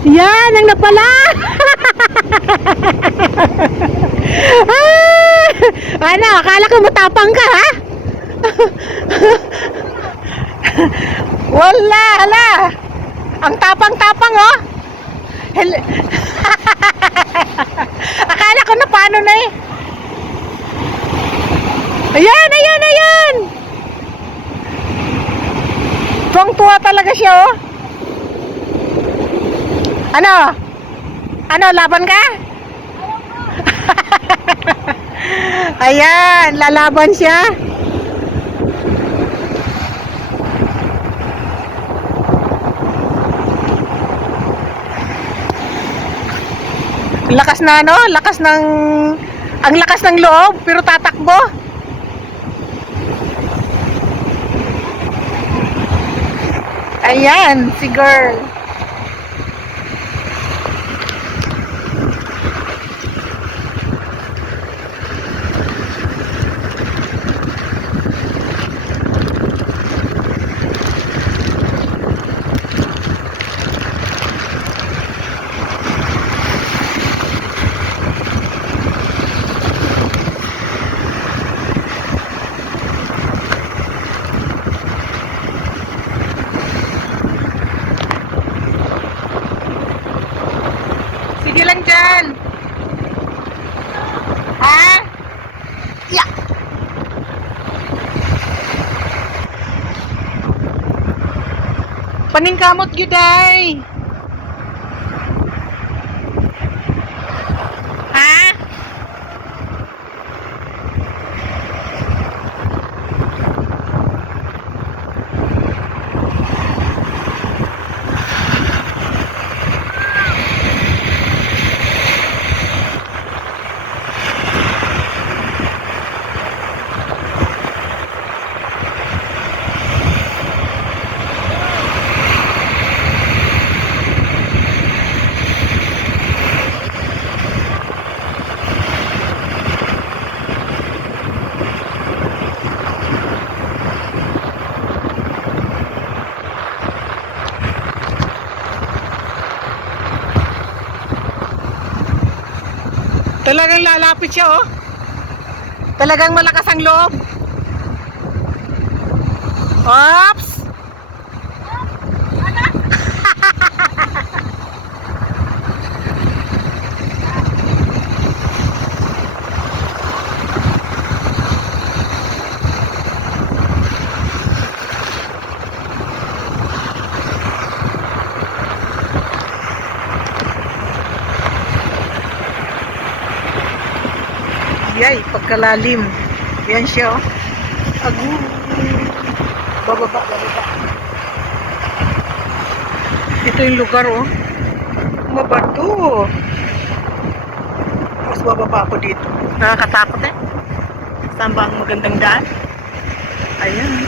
Yan ang napala. Ano, akala ko matapang ka, ha? Wala, hala. Ang tapang-tapang, oh. Akala ko na paano na eh. Ayan, ayan, ayan. Tuwang-tuwa talaga siya, oh. Ano? Ano, laban ka? Ayan, lalaban siya. Lakas na ano, lakas ng ang lakas ng loob pero tatakbo. Ayan, si girl. Sige lang dyan. Ha? Yeah. Paningkamot giday. Ha? Talagang lalapit siya, oh. Talagang malakas ang loob. Oops! Yay, pagkalalim. Yan siya, oh. Agu. Bababa, bababa. Ito yung lugar, oh. Mabato. Mas bababa ako dito. Nakakatakot eh. Saan ba ang magandang daan? Ayan.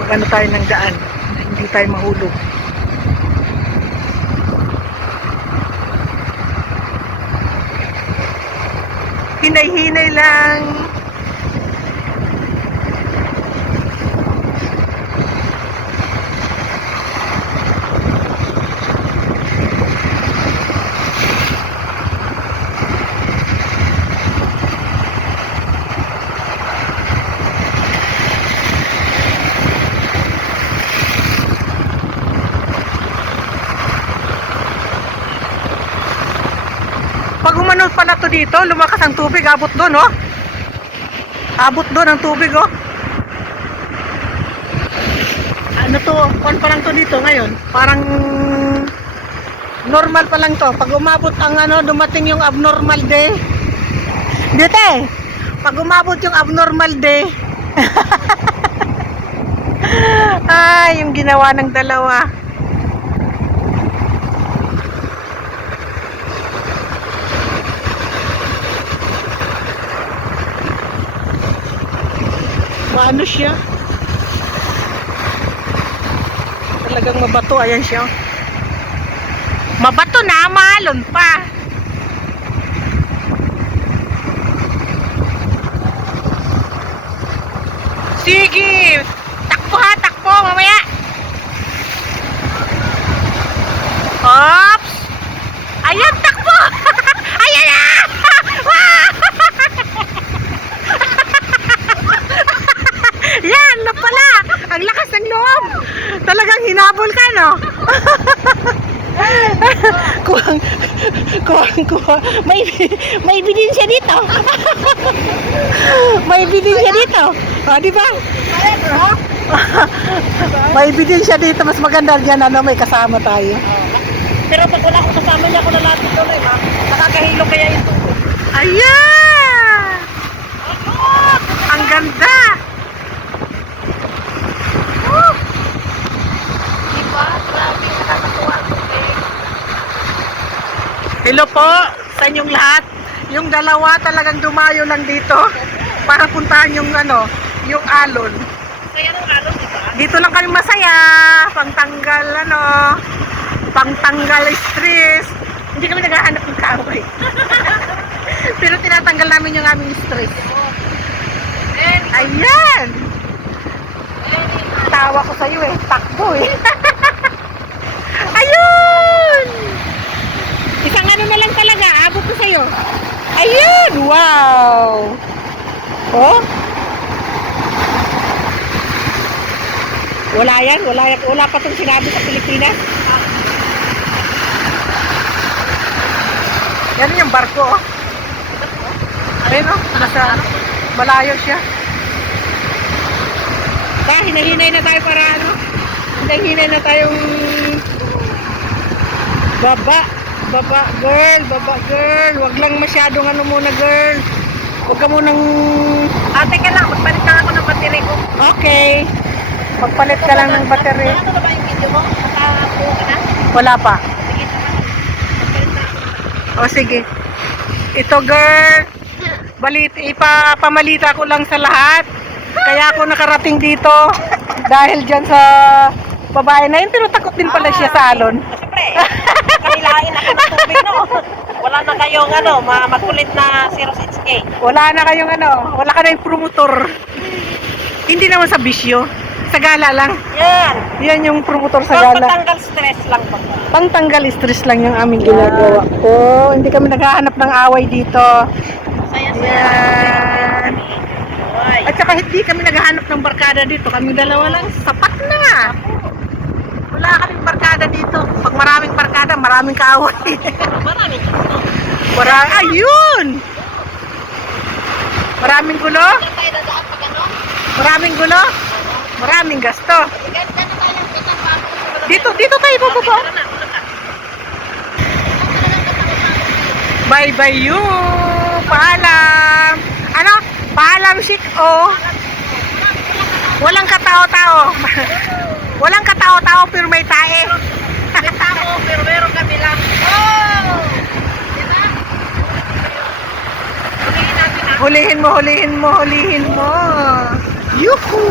Magano tayo ng daan na hindi tayo mahulog. Hinay-hinay lang. Pag umano pala to dito, lumakas ang tubig, abot doon, oh. Abot doon ang tubig, oh. Ano to, kuwan pa lang to dito ngayon. Parang normal pa lang to. Pag umabot ang ano, dumating yung abnormal day. Dito eh. Pag umabot yung abnormal day. Ay, yung ginawa ng dalawa. Paano siya? Talagang mabato. Ayan siya. Mabato na, malon pa. Sige. Takbo ha, takbo mamaya. Hinabol ka, no? Kuwang, kuwang. May ebidensya dito. May ebidensya dito. O, di ba? May ebidensya dito. Mas maganda dyan, ano, may kasama tayo. Pero pag wala akong kasama niya, ako lalapit doon eh, ma. Nakakahilo kaya yung tubig. Ayan! Ang ganda! Diba? Grabe, nakakatuwa ang tubig. Hello po sa inyong lahat. Yung dalawa talagang dumayo lang dito para puntahan yung ano, yung alon. Kaya ng alon, diba? Dito lang kami masaya, pangtanggal ano, pangtanggal stress. Hindi kami naghahanap ng kaaway. Pero tinatanggal namin yung aming stress. Ayan! Tawa ko sa'yo eh, takbo eh. Ayun! Isang ano na lang talaga, abot ko sa'yo. Ayun! Wow! Oh? Wala yan, wala pa itong sinabi sa Pilipinas. Yan yung barko, oh. Ayun, oh, nasa malayo siya. Hinahinay na tayo para ano? Hinahinay na tayong baba girl. Wag lang masyadong ano muna, girl. Wag ka munang... Ate ka lang, magpalit lang ako ng battery ko. Okay. Magpalit ka lang ng battery. Ano na ba yung video mo? Nakakuha ka na? Wala pa. Sige, magpalit na ako. O sige. Ito, girl. Ipapamalita ko lang sa lahat. Kaya ako nakarating dito dahil dyan sa babae na yun, pero takot din pala siya sa alon. Siyempre, kailain ako ng tubig, no? Wala na kayong ano, makulit na 06K. Wala na kayong ano, wala ka na yung promotor. Hindi naman sa bisyo, sa gala lang. Yan. Yan yung promotor sa Pang gala. patanggal stress lang ba? Pangtanggal stress lang yung aming ginagawa. Oh, hindi kami naghahanap ng away dito. Saya-saya. Yan. Ay. At saka hindi kami naghahanap ng barkada dito. Kami dalawa lang, sapat na. Wala kaming barkada dito. Pag maraming barkada, maraming kaaway. Maraming gusto. Ayun! Maraming gulo? Saan tayo dadaan pag ano? Maraming gulo? Maraming gasto. Ganda na tayong kitang bago. Dito tayo bubaba. Tara na, tara na. Bye-bye you! Paalam! Ano? Paalam shik oh! Walang katao-tao. Walang katao-tao pero may tae. May tao, pero meron kami lang. Oh! Diba? Hulihin natin ah. Hulihin mo. Yuhu!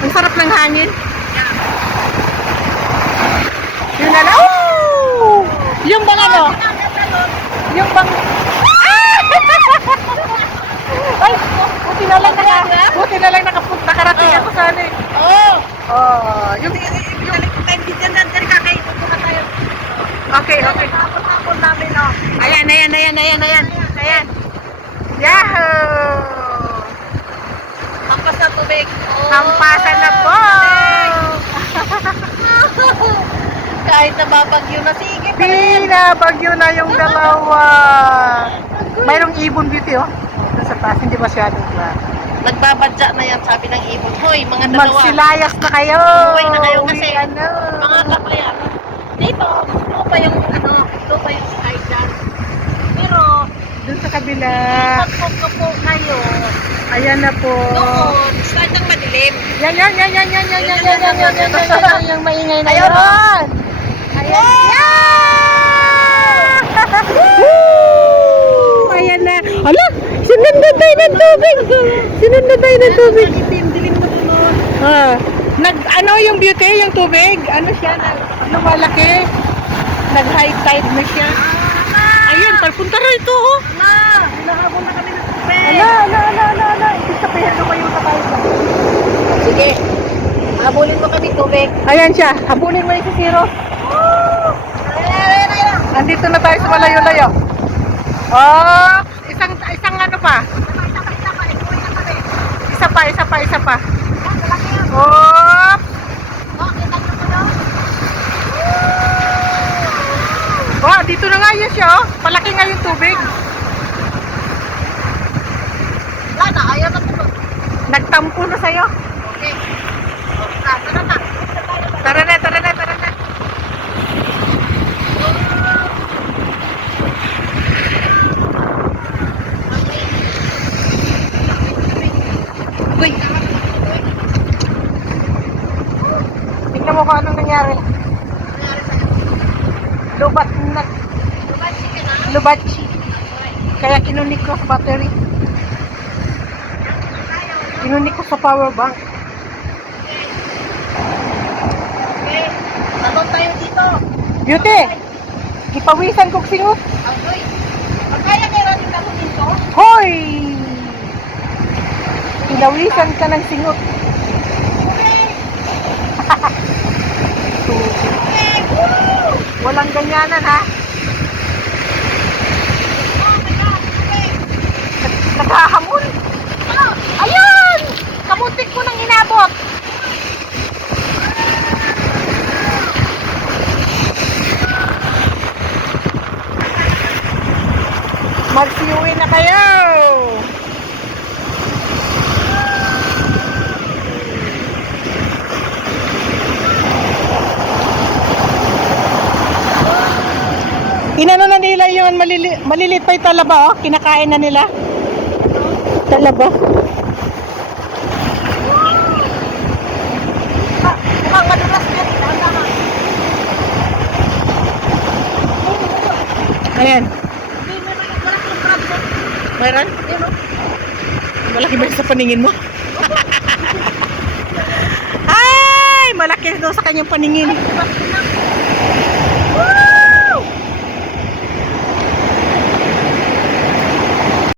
Ang sarap ng hangin. Yun na lang. Oh! Yung bang ano? Yung bang... Ah! Ay! Buti na lang nakarating ako sa ano eh. Oh! Oh, yung... Time din dyan, dyan kakaikot na tayo. Okay. Tapos namin, oh. Ayan. Yahoo! Hampas na tubig. Oh, Hampasan na po! Kahit nababagyo na, sige pa rin. Pinabagyo na yung dalawa. Mayroong ibon beauty oh. Doon sa taas, hindi masyadong class. Nagbabadya na yan, sabi ng ibon. Hoy, mga dalawa. Magsilayas na kayo. Uwi na kayo kasi. Ano? Mga kapayan. Dito pa yung ano, ito pa yung side dyan. Pero, Doon sa kabila. pagpunta po ngayon, Ayan na po. noon, side ng madilim. Yan. Yung maingay na Ayun, yan. Ayan. Ayan na. Hala, sunod na tayo ng tubig. Dilim na sunod. Ano yung beauty, yung tubig? Ano siya? Lumalaki. Nag-high tide na siya. Ayun, punta rito oh. Hinahabol na kami ng tubig. Ala. Ibig sabihin ano kayo sa tayo. Sige, habulin mo kami tubig. Ayan siya. Habulin mo yung si Zero. Ayun. Andito na tayo sa malayo-layo. Oh, isang ano pa. Isa pa. Oh, nga yung tubig. Wala na, ayaw na tulog. Nagtampo na sa'yo. Okay. Tara na. Tara na, tara na, tara na. Uy. Tingnan mo kung anong nangyari. Lubat na. Lubatchi. Kaya kinunik ko sa battery. Kinunik ko sa power bank. Okay. Talon tayo dito. Beauty! Ipawisan kong singot. Okay. Magkaya kayo natin talunin to? Hoy! Pinawisan ka ng singot. Walang ganyanan ha. Naghahamon. Ayun! Kamuntik ko nang inabot. Magsiuwi na kayo. Inano na nila yun, malilit pa yung talaba, oh. Kinakain na nila. Talaba. Mukhang madulas na rin. Ayan. Hindi, wala kang problem. Mayroon? Malaki ba sa paningin mo? Ay! Malaki daw sa kanyang paningin.